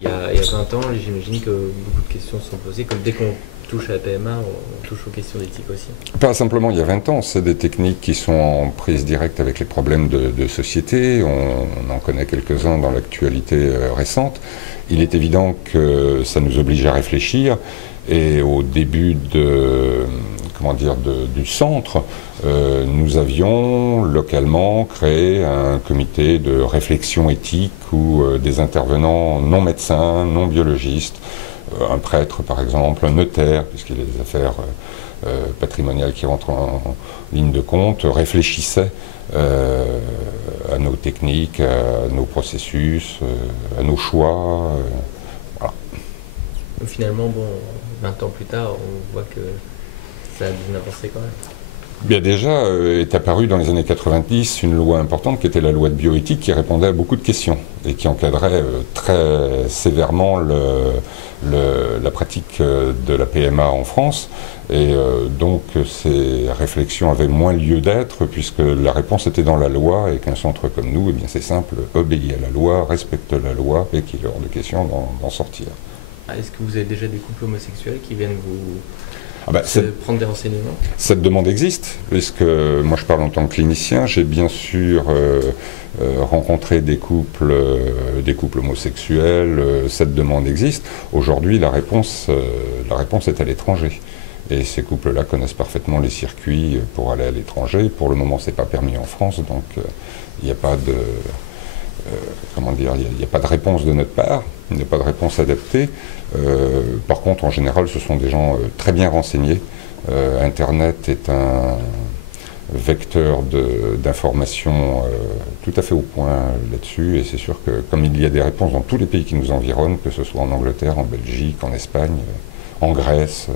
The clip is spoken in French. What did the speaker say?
Il y a 20 ans, j'imagine que beaucoup de questions se sont posées, comme dès qu'on touche à la PMA, on touche aux questions d'éthique aussi. Pas simplement il y a 20 ans, c'est des techniques qui sont en prise directe avec les problèmes de société. On en connaît quelques-uns dans l'actualité récente. Il est évident que ça nous oblige à réfléchir. Et au début du centre, nous avions localement créé un comité de réflexion éthique où des intervenants non médecins, non biologistes, un prêtre par exemple, un notaire, puisqu'il y a des affaires patrimoniales qui rentrent en ligne de compte, réfléchissaient à nos techniques, à nos processus, à nos choix. Voilà. Finalement, bon, 20 ans plus tard, on voit que ça a bien avancé quand même. Bien déjà est apparue dans les années 90 une loi importante qui était la loi de bioéthique qui répondait à beaucoup de questions et qui encadrait très sévèrement la pratique de la PMA en France. Et donc ces réflexions avaient moins lieu d'être puisque la réponse était dans la loi et qu'un centre comme nous, eh bien c'est simple, obéit à la loi, respecte la loi et qu'il est hors de question d'en sortir. Est-ce que vous avez déjà des couples homosexuels qui viennent vous prendre des renseignements? Cette demande existe, puisque moi je parle en tant que clinicien, j'ai bien sûr rencontré des couples homosexuels, cette demande existe. Aujourd'hui la réponse est à l'étranger. Et ces couples-là connaissent parfaitement les circuits pour aller à l'étranger. Pour le moment, c'est pas permis en France, donc il n'y a pas de... il n'y a pas de réponse de notre part, il n'y a pas de réponse adaptée. Par contre, en général, ce sont des gens très bien renseignés. Internet est un vecteur d'information tout à fait au point là-dessus, et c'est sûr que comme il y a des réponses dans tous les pays qui nous environnent, que ce soit en Angleterre, en Belgique, en Espagne, en Grèce,